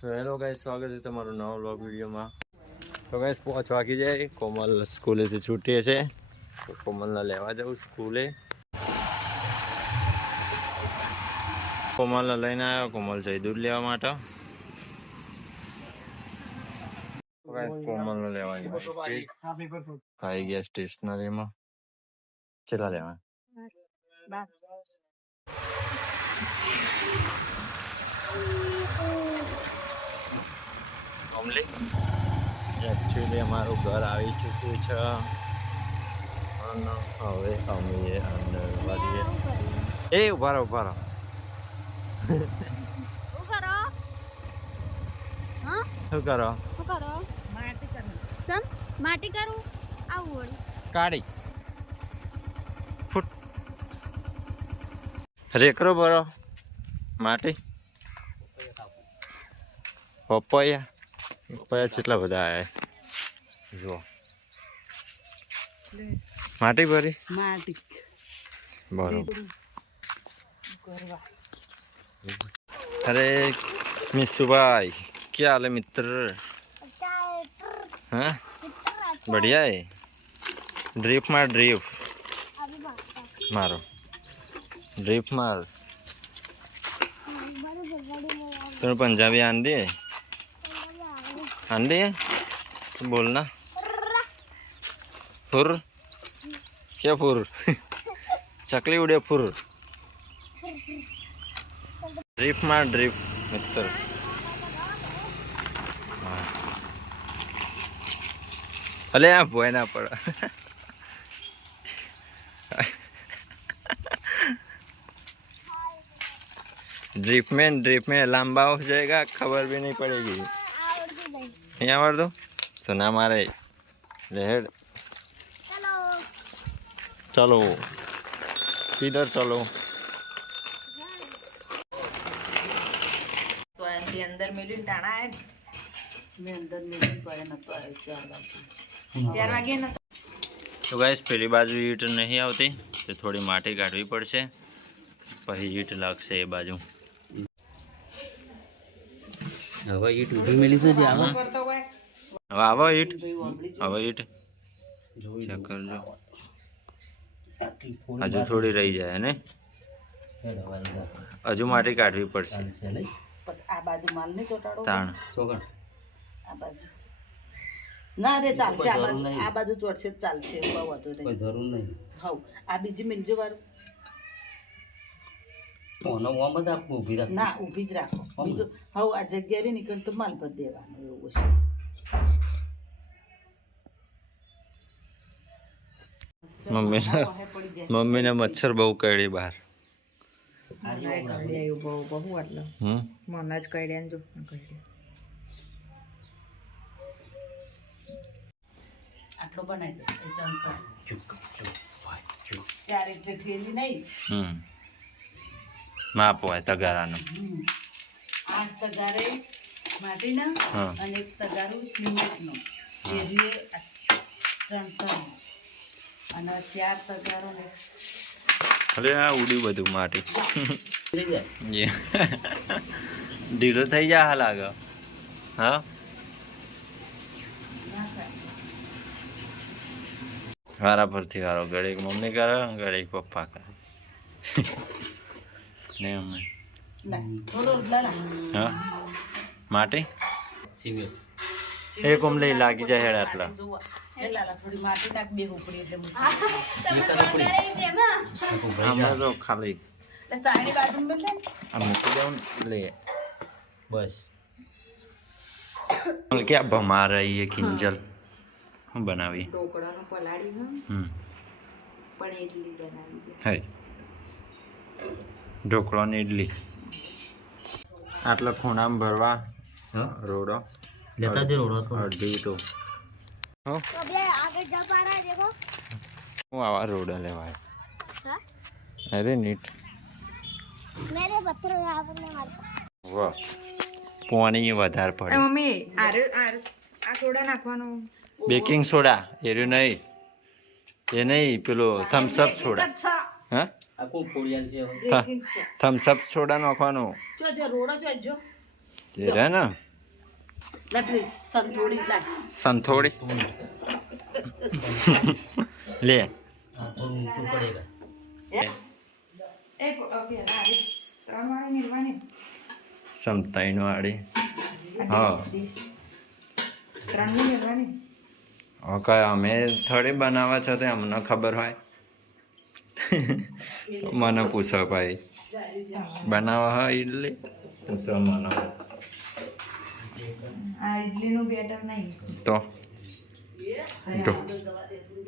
So hello guys, સ્વાગત છે તમારું નવા વ્લોગ વિડીયોમાં. તો ગાઈસ 5 વાગી જાય, કોમલ સ્કૂલેથી છૂટીએ છે તો કોમલને લેવા જાઉં સ્કૂલે. કોમલને લઈને આવ્યો, કોમલ જઈ દૂધ લેવા માટે. કોમલને લેવા આવી ગયા સ્ટેશનરીમાં. ચલા લેવા કોમલી એકચ્યુઅલી અમારું ઘર આવી ચૂક્યું છે અને હવે અમે અંદર વાળીએ. એ ઉભા રહો શું કરો? માટી કરું આવું કાઢી ફૂટ રેકરો બરો માટી પપૈયા કેટલા બધા આયા જો માટી ભરી માટી બરોબર. અરે मिसुभाई क्या हाल है मित्र? हाँ बढ़िया है. ड्रिप मार ड्रिप मारो ड्रिप मार. तुम्हें पंजाबी आंधी है? आंधी है तो बोलना. फुर क्या फुर? चकली उड़े फुर. ड्रिप मार ड्रिप मित्र. अले आप बोए ना पड़ा. ड्रिप में लंबा हो जाएगा, खबर भी नहीं पड़ेगी. नहीं आवर दो तो ना मारे रेड. चलो किधर चलो. अंदर मिली दाना है मैं अंदर मिली पाया ना तो 4 वागे ना. तो गाइस પેલી બાજુ ઈટ નહીં આવતી તો થોડી માટી કાઢવી પડશે, પછી ઈટ લાગશે એ બાજુ. હવે ઈટ ઊભી મેલી છે. હવે આવો ઈટ, હવે ઈટ ચેક કરજો. હજુ થોડી રહી જાય ને, હજુ માટી કાઢવી પડશે. આ બાજુ માલ નહીં ચોટાડો તાણ આ બાજુ ના રે ચાલશે. આ બાજુ ચોટશે ચાલશે, બહુ વધુ નહીં, જરૂર નહીં. હવ આ બીજી મિલજો વાળું ઊભી રાખ. ના ઊભી જ રાખો. બીજું હવ આ જગ્યા રે નીકળ તો માલ ભર દેવાનો એવું છે. મમ્મીને મચ્છર બહુ કરડી બહાર. આટલો બનાવી દે એ જમતા 4 એટલે થેલી નહીં. માપ હોય તગારાનું. 8 તગારે માટીના અને 1 તગારું સિમેન્ટનું થેલીએ જમતા અને 4 તગારો ને. અરે આ ઉડી બધું માટી ઢીલો થઈ જાય. હા લાગે. હા વારા પરથી વારો ઘડીક મમ્મી કરે, ઘડીક પપ્પા કરે ને અમે. હા માટી એક ઓમલી લાગી જાય હેડ આટલા. થોડી માટી નાખ બે ઉપડી એટલે હમણાં તો ખાલી તારી બાજુ આ મૂકી દઉં લે બસ. ક્યાં ભમા રહી है કિંજલ. હું બનાવી ઢોકળાનો પલાળી પણ ઇડલી બનાવી. હે ઢોકળાની ઇડલી આટલા ખૂણામાં ભરવા રોડો લેતા જ રોડો અડધી તો હું આવા રોડા લેવાય. અરે નીટ વાહ પાણી વધારે પડે. મમ્મી આ સોડા નાખવાનો. બેકિંગ સોડા એર્યું નહીં, એ નહીં પેલો થમ્સઅપ સોડા. હા આ કોણ ફોડિયાલ છે? થમ્સઅપ સોડા નાખવાનો જો રોડો જો એ રહે ને. લે પેલી સંતોડી લાય. સંથોડી લે આ થોડું ઊંચું પડેગા એક પેલા આવી 3 વાળી મેળવાની સમતાઈનો આડી હા 3 ની મેળવાની ઓકે અમે થોડી બનાવવા છો તે અમને ખબર હોય મને પૂછો ભાઈ બનાવવા હોય ઇડલી પૂછો મને આ ઇડલીનું બેટર નહીં તો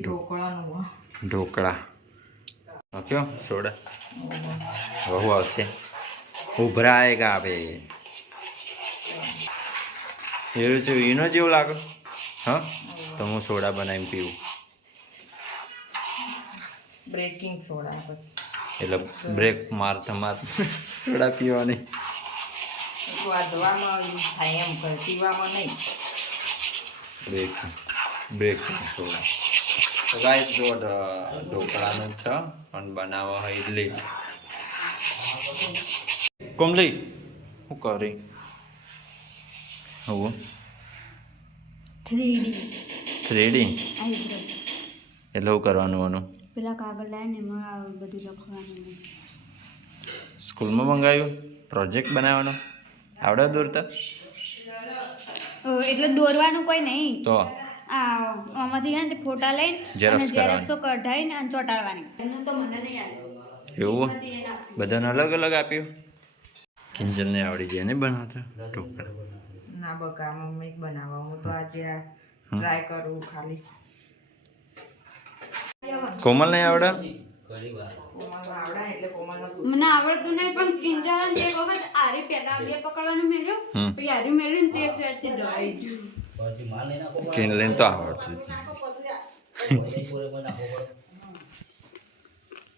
ઢોકળાનું ઢોકળા ઓકે સોડા બહુ આવશે ઉભરા આવેગા આવે એવું છે એનો જેવું લાગે હા તો હું સોડા બનાવીને પીવું બ્રેકિંગ સોડા એટલે બ્રેક મારતા મારતા સોડા પીવાની ધોવામાં થાય એમ કર પીવામાં નહીં બ્રેકિંગ સોડા તો ગાઈસ જો ઢોકળાનું છે પણ બનાવવા હોય ઇડલી કોમલી શું કરી હવે 3D 3D આઈબ્રો એટલે શું કરવાનું આનું પેલા કાગળ લાવીને એમાં આ બધું લખવાનું સ્કૂલમાં મંગાવ્યું પ્રોજેક્ટ બનાવવાનો આવડે દોરતા એટલે દોરવાનું કોઈ નહીં તો આમાંથી હે ને ફોટા લઈને Xerox ઝેરોક્સો કઢાઈને અને ચોંટાડવાની એનું તો મને નહીં આવે એવું બધાને અલગ અલગ આપ્યું કિંજલને આવડી જાય ને બનાવતા ઢોકળા ના બકા મમ્મી બનાવવા હું તો આજે ટ્રાય કરું ખાલી કોમલ નહીં આવડે ઘણી વાર કોમલમાં આવડે એટલે કોમલમાં મને આવડતું નહીં પણ કિંજલને એક વખત આરી પેલા બે પકડવાનું મેલ્યું પછી આરી મેલીને તે ફેરથી જવાઈ ગયું પછી માર નહીં નાખો કિંજલને તો આવડતું જ નહીં. પૂરે મને નાખો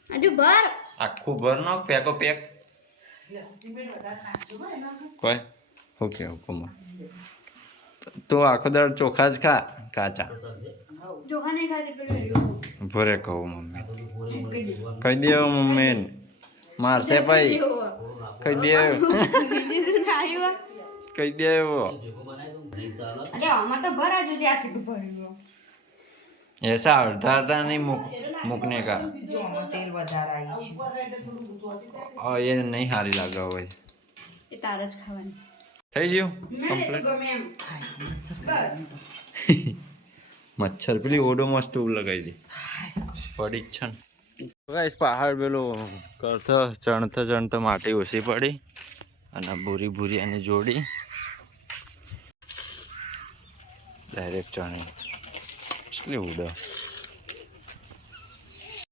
પડે હજુ ભર આખું ભર નો પેકો પેક કોઈ ઓકે કોમલ તું આખો દાડ ચોખા જ ખા કાચા ચોખા નહીં ખાતી પેલું ભરે કહું મમ્મી કહી દે મમ્મી મારશે ભાઈ કહી દે કહી દે એવો અરે આમાં તો ભરા જો આ છે ભર્યું ऐसा अड़ता अड़ता नहीं मुकने का જો આમાં તેલ વધારે આવી છે और ये नहीं हारी लगा हुआ है એ તાર જ ખાવાની થઈ ગયું કમ્પ્લીટ મચ્છર પેલી ઓડોમાં સ્ટોવ લગાવી દે પડી જ છે ને ગાઈસ પહાડ પેલો કરતો ચણતો માટી ઓછી પડી અને ભૂરી ભૂરી એને જોડી ડાયરેક્ટ ચણી એટલી ઉડો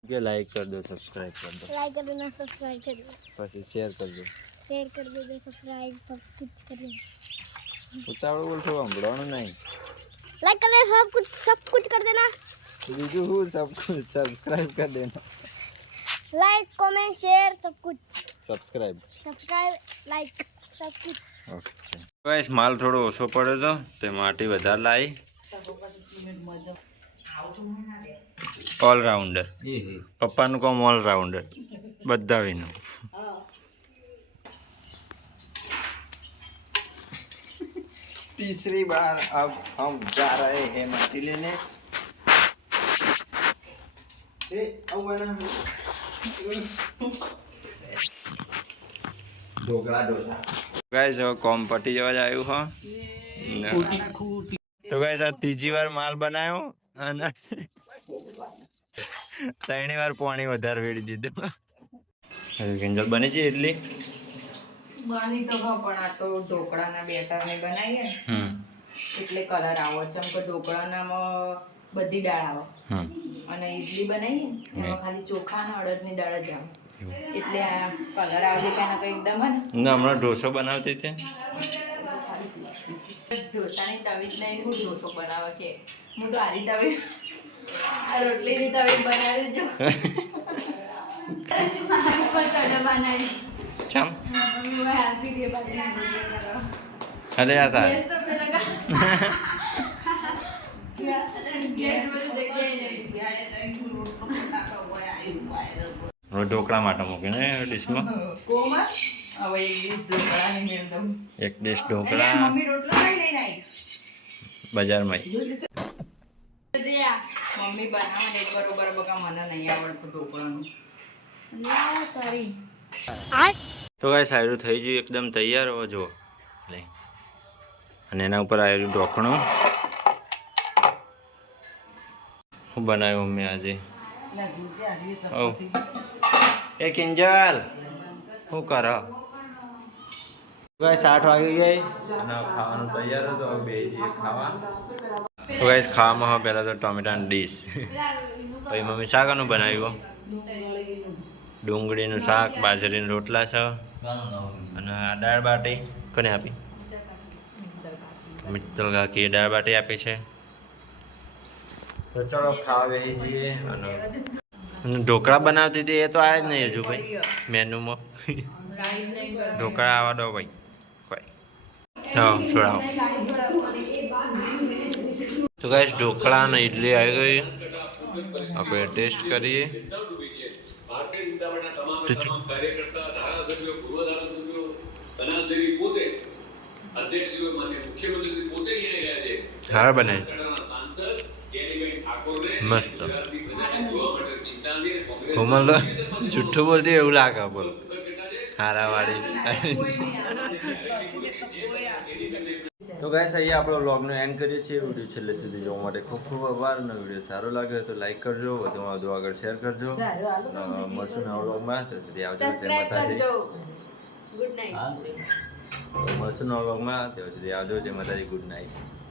કે લાઈક कर दो सब्सक्राइब कर दो लाइक कर देना सब्सक्राइब कर देना પછી શેર કરજો शेयर कर देना सब्सक्राइब सब कुछ कर देना ઉતાવળ બોલશો સાંભળવાનું નહીં लाइक कर देना सब कुछ कर देना બીજું હું સબ સબસ્ક્રાઇબ कर देना लाइक कमेंट शेयर सब कुछ સબસ્ક્રાઇબ सब्सक्राइब लाइक सब कुछ ઓકે ગાઈસ માલ થોડો ઓછો પડ્યો તો તે માટી વધારે લાવી ઓલરાઉન્ડર પપ્પાનું કામ ઓલરાઉન્ડર બધા વિનું तीसरी बार अब हम जा रहे हैं माटी लेने ढोकला डोसा गाइस હવે કોમ પટી જવા જ આવ્યું હો તો ગાઈસ આ ત્રીજી વાર માલ બનાવ્યો અને ત્રણી વાર પાણી વધારે વેડી દીધું હવે કિંજલ બની છે એટલી બની તો પણ આ તો ઢોકળાના બેટર ને બનાવીએ ને એટલે કલર આવો છે એમ કે ઢોકળાનામાં બધી દાળ આવે અને ઇડલી બનાવીએ ને એમાં ખાલી ચોખા અને અડદની દાળ જ આવે એટલે આ કલર આવે દેખાય ને એકદમ હે ને હમણાં ઢોસો બનાવતી હતી ઢોસાની તવી જ નહીં હું ઢોસો બનાવે કે હું તો આરી તવી આ રોટલીની તવી બનાવી દેજો બનાવી ચમ મમ્મી ભાઈ આરતી દે બાજુ અરે આ તાર ગેસ તો પેલા ગેસ બધી જગ્યાએ હવે ઢોકળા માટે મૂકીને ડીશમાં કોમર હવે એક ડીશ ઢોકળાની મેળ દઉં એક ડીશ એટલે ઢોકળા મમ્મી રોટલો ખાઈ લઈને આવી બજારમાં મમ્મી બનાવે ને એક બરોબર બકા મને નહીં આવડતું ઢોકળાનું લાવો તારી તો ગાઈસ સારું થઈ ગયું એકદમ તૈયાર હો જો લે અને એના ઉપર આવેલું ઢોકણું હું બનાવ્યું મમ્મી આજે ઓ એ કિંજલ શું કરો ગાઈસ 8 વાગી ગઈ અને ખાવાનું તૈયાર હતો હવે બે જઈએ ખાવા તો ગાઈસ ખાવામાં હવે પહેલાં તો ટોમેટાની ડીશ પછી મમ્મી શાકનું બનાવ્યું ડુંગળીનું શાક બાજરીના રોટલા છે અને આ દાળ બાટી કોને આપી મિત્તલ કાકી દાળ બાટી આપી છે તો ચલો ખાવા બેસી જઈએ અને ઢોકળા બનાવતી હતી એ તો આવ્યા જ નહીં હજુ ભાઈ મેનુમાં ઢોકળા આવવા દો ભાઈ કોઈ હા છોડાવો તો ગાઈસ ઢોકળા અને ઇડલી આવી ગઈ આપણે ટેસ્ટ કરીએ સારા બને મસ્ત કોમલ તો જુઠ્ઠું બોલતી એવું લાગે બોલ હારા વાળી તો ગાઈસ અહીંયા આપણો વ્લોગનો એન્ડ કરીએ છીએ વિડીયો છેલ્લે સુધી જોવા માટે ખૂબ ખૂબ આભાર અને વિડીયો સારો લાગે તો લાઈક કરજો વધુમાં વધુ આગળ શેર કરજો મળશું નવા વ્લોગમાં તો સુધી આવજો જય માતાજી ગુડ નાઇટ મળશું નવા વ્લોગમાં તો સુધી આવજો જય માતાજી ગુડ નાઇટ